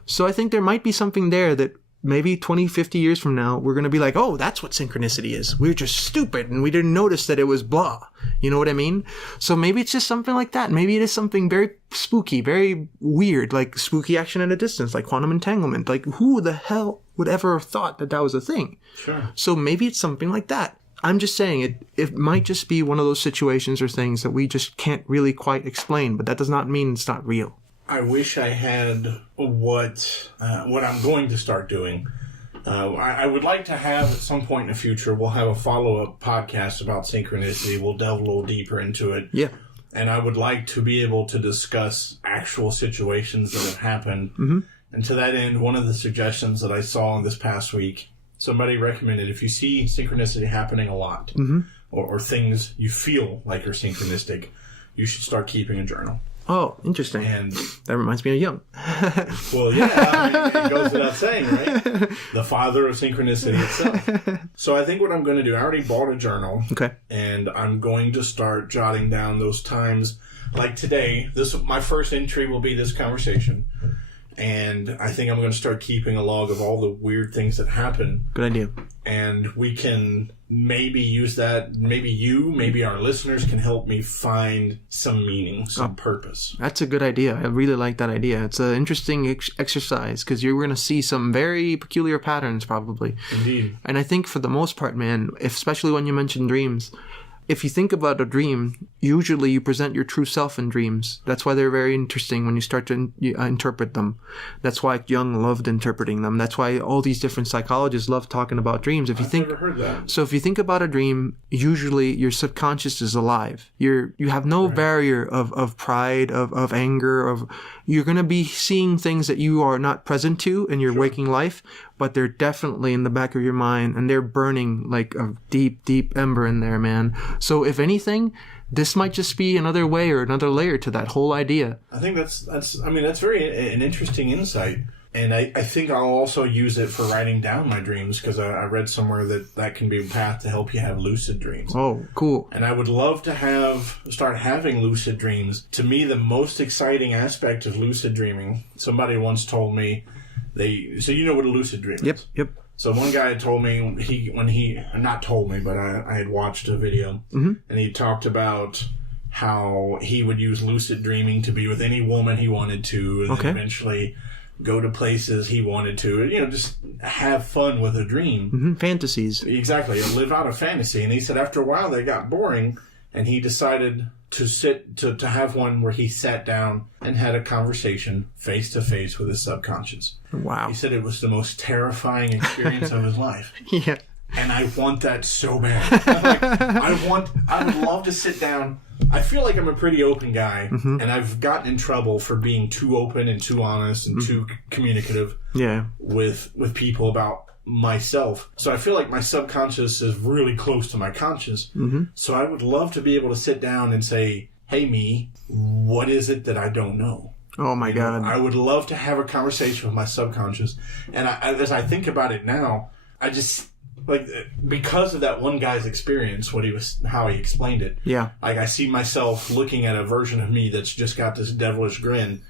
So I think there might be something there that maybe 20, 50 years from now, we're going to be like, oh, that's what synchronicity is. We're just stupid and we didn't notice that it was blah. You know what I mean? So maybe it's just something like that. Maybe it is something very spooky, very weird, like spooky action at a distance, like quantum entanglement. Like who the hell would ever have thought that was a thing? Sure. So maybe it's something like that. I'm just saying it might just be one of those situations or things that we just can't really quite explain, but that does not mean it's not real. I wish I had what I'm going to start doing. I would like to have at some point in the future, we'll have a follow-up podcast about synchronicity. We'll delve a little deeper into it. Yeah. And I would like to be able to discuss actual situations that have happened. Mm-hmm. And to that end, one of the suggestions that I saw this past week, somebody recommended if you see synchronicity happening a lot, mm-hmm. or things you feel like are synchronistic, you should start keeping a journal. Oh, interesting. And that reminds me of Jung. Well, yeah, it goes without saying, right? The father of synchronicity itself. So I think what I'm going to do, I already bought a journal. Okay. And I'm going to start jotting down those times. Like today, my first entry will be this conversation. And I think I'm going to start keeping a log of all the weird things that happen. Good idea. And we can maybe use that. Maybe our listeners can help me find some meaning, some purpose. That's a good idea. I really like that idea. It's an interesting exercise because you're going to see some very peculiar patterns probably. Indeed. And I think for the most part, man, especially when you mention dreams, if you think about a dream, usually you present your true self in dreams. That's why they're very interesting when you start to interpret them. That's why Jung loved interpreting them. That's why all these different psychologists love talking about dreams. I've never heard that. So if you think about a dream, usually your subconscious is alive. You have no barrier of pride, of anger, you're going to be seeing things that you are not present to in your waking life, but they're definitely in the back of your mind and they're burning like a deep, deep ember in there, man. So if anything, this might just be another way or another layer to that whole idea. I think that's very an interesting insight. And I think I'll also use it for writing down my dreams because I read somewhere that can be a path to help you have lucid dreams. Oh, cool. And I would love to start having lucid dreams. To me, the most exciting aspect of lucid dreaming, somebody once told me, so you know what a lucid dream is? Yep. So one guy had told me not told me, but I had watched a video, and he talked about how he would use lucid dreaming to be with any woman he wanted to, and then eventually go to places he wanted to, just have fun with a dream. Fantasies. Exactly, and live out a fantasy. And he said after a while they got boring, and he decided to have one where he sat down and had a conversation face to face with his subconscious. Wow. He said it was the most terrifying experience of his life. Yeah. And I want that so bad. I would love to sit down. I feel like I'm a pretty open guy, and I've gotten in trouble for being too open and too honest and too communicative with people about myself. So I feel like my subconscious is really close to my conscious. So I would love to be able to sit down and say, hey, me, what is it that I don't know? Oh, my God. I would love to have a conversation with my subconscious. And as I think about it now, I just... because of that one guy's experience, how he explained it. Yeah. I see myself looking at a version of me that's just got this devilish grin,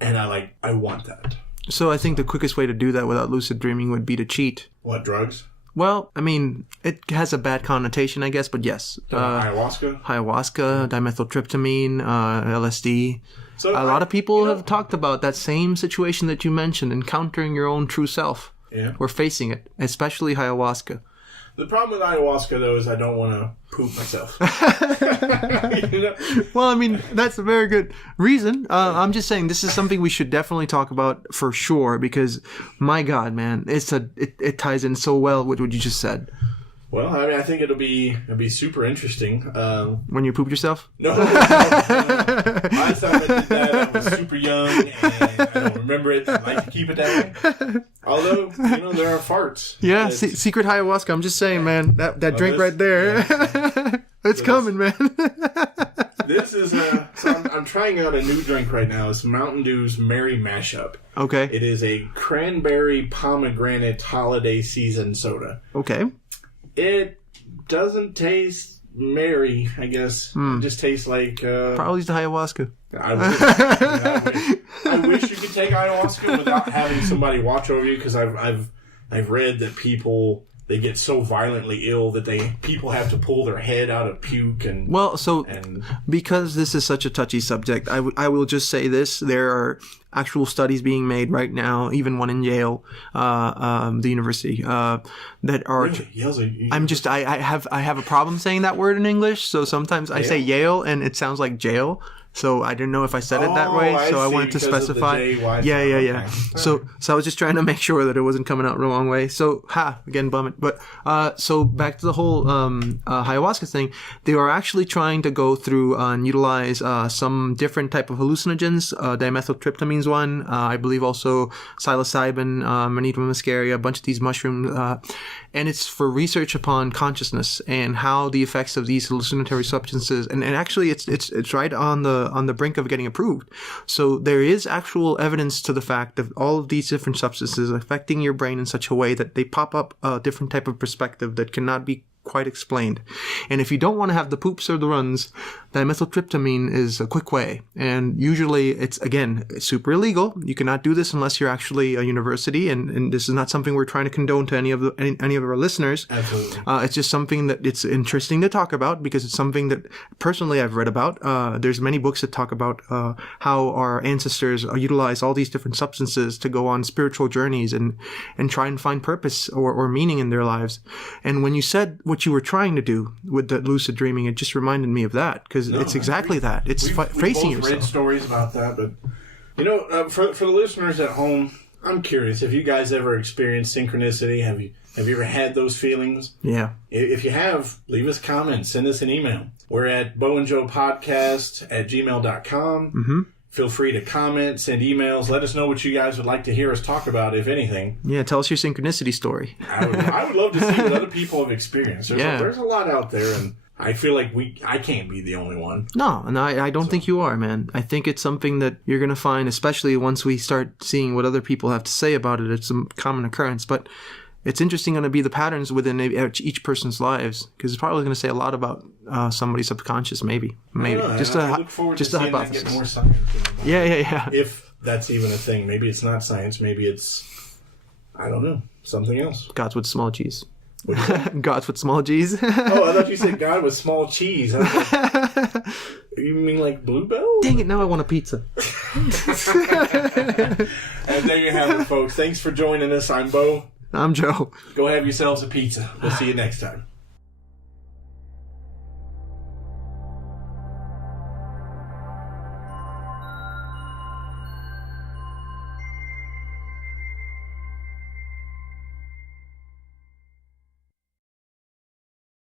and I want that. So I think the quickest way to do that without lucid dreaming would be to cheat. What, drugs? Well, I mean, it has a bad connotation, I guess, but yes. Ayahuasca? Ayahuasca, dimethyltryptamine, LSD. So a lot of people have talked about that same situation that you mentioned, encountering your own true self. Yeah. Or facing it, especially ayahuasca. The problem with ayahuasca, though, is I don't want to poop myself. Well, I mean, that's a very good reason. I'm just saying this is something we should definitely talk about for sure because, my God, man, it ties in so well with what you just said. Well, I mean, I think it'll be super interesting. When you poop yourself? No. Last time I did that, I was super young, and I don't remember it. I like to keep it that way. Although, there are farts. Yeah, secret ayahuasca. I'm just saying, man, that drink right there. Yeah. It's coming, man. This is I'm trying out a new drink right now. It's Mountain Dew's Merry Mashup. Okay. It is a cranberry pomegranate holiday season soda. Okay. It doesn't taste merry, I guess. It just tastes like... probably the ayahuasca. I wish you could take ayahuasca without having somebody watch over you, because I've read that people... They get so violently ill that people have to pull their head out of puke and... Well, because this is such a touchy subject, I will just say this. There are actual studies being made right now, even one in Yale, the university, that are... Really? I have a problem saying that word in English, so sometimes I say Yale and it sounds like jail. So I didn't know if I said it that way, so I wanted to specify. Yeah. So I was just trying to make sure that it wasn't coming out the wrong way. So again, bum it. But so back to the whole ayahuasca thing, they are actually trying to go through and utilize some different type of hallucinogens. Dimethyltryptamine's one, I believe also psilocybin, Manita muscaria, a bunch of these mushrooms, and it's for research upon consciousness and how the effects of these hallucinatory substances. And actually, it's right on the brink of getting approved. So there is actual evidence to the fact of all of these different substances affecting your brain in such a way that they pop up a different type of perspective that cannot be quite explained. And if you don't want to have the poops or the runs, dimethyltryptamine is a quick way. And usually it's super illegal. You cannot do this unless you're actually a university. And this is not something we're trying to condone to any of our listeners. Absolutely. It's just something that it's interesting to talk about because it's something that personally I've read about. There's many books that talk about how our ancestors utilize all these different substances to go on spiritual journeys and try and find purpose or meaning in their lives. And when you said what you were trying to do with the lucid dreaming, it just reminded me of that because it's exactly that. It's facing yourself. We've read stories about that, but for the listeners at home, I'm curious. Have you guys ever experienced synchronicity? Have you ever had those feelings? Yeah. If you have, leave us a comment. Send us an email. We're at Bo&Joe Podcast at gmail.com. Mm-hmm. Feel free to comment, send emails. Let us know what you guys would like to hear us talk about, if anything. Yeah, tell us your synchronicity story. I would love to see what other people have experienced. There's a lot out there, and I feel like I can't be the only one. No, I don't think you are, man. I think it's something that you're going to find, especially once we start seeing what other people have to say about it. It's a common occurrence, but it's interesting going to be the patterns within each person's lives because it's probably going to say a lot about somebody's subconscious, maybe. I look forward to seeing that get more science. Yeah. If that's even a thing. Maybe it's not science. Maybe it's I don't know. Something else. Gods with small G's. Gods with small G's. Oh, I thought you said God with small cheese. You mean like Bluebell? Dang it, now I want a pizza. And there you have it, folks. Thanks for joining us. I'm Bo. I'm Joe. Go have yourselves a pizza. We'll see you next time.